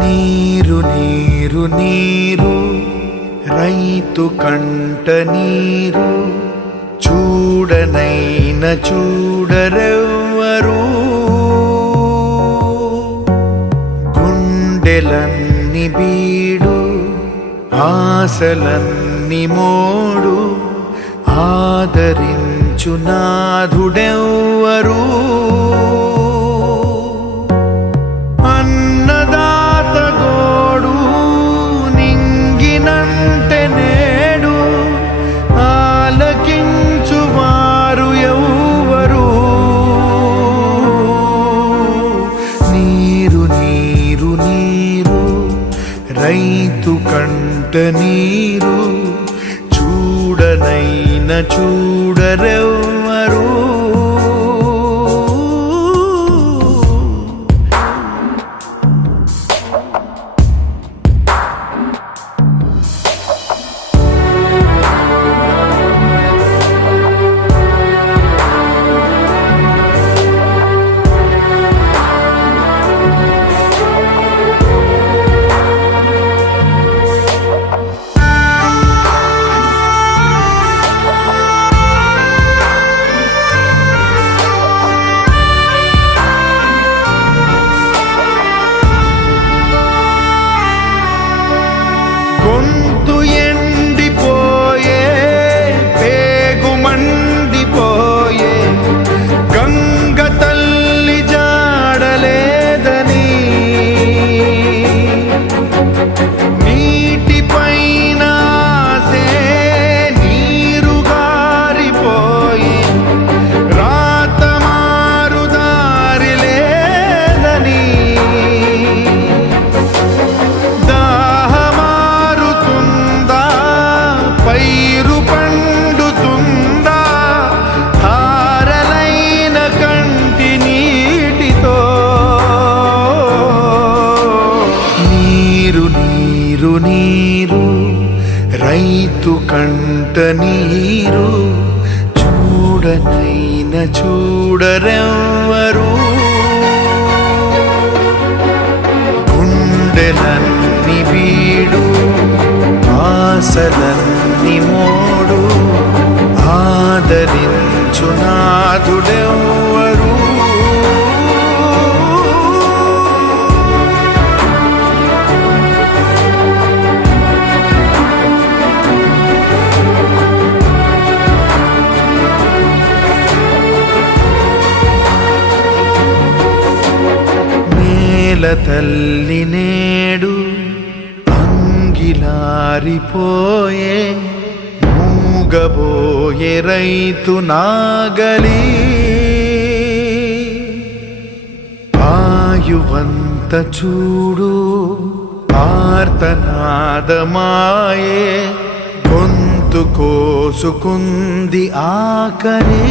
నీరు నీరు నీరు రైతు కంట నీరు చూడనైన చూడరెవ్వరు. గుండెలన్ని బీడు ఆశలన్ని మోడు ఆదరించు నాథుడెవ్వరు. అన్నదాత గోడు నింగినంటే నేడు ఆలకించు వారు ఎవ్వరు. నీరు నీరు నీరు రైతు కంట నీరు చూడనైన చూడరెవ్వరు. గొంతు ఎండిపోయే పేగు మండిపోయే గంగ తల్లి జాడలేదని నీటిపైన ఆసే నీరు గారిపోయి రాత మారు దారి లేదని పైరు పండుతుందా ధారలైన కంటి నీటితో. నీరు నీరు నీరు రైతు కంట నీరు చూడనైన చూడరెవ్వరు. గుండెలన్ని బీడు ఆశలన్ని మోడు ఆదరించు నాథుడెవ్వరు. నేల తల్లి నేడు అంగిలారిపోయే మూగబోయే రైతు నాగలి ఆయువంత చూడు ఆర్తనాదమాయే గొంతు కోసుకుంది ఆకలి.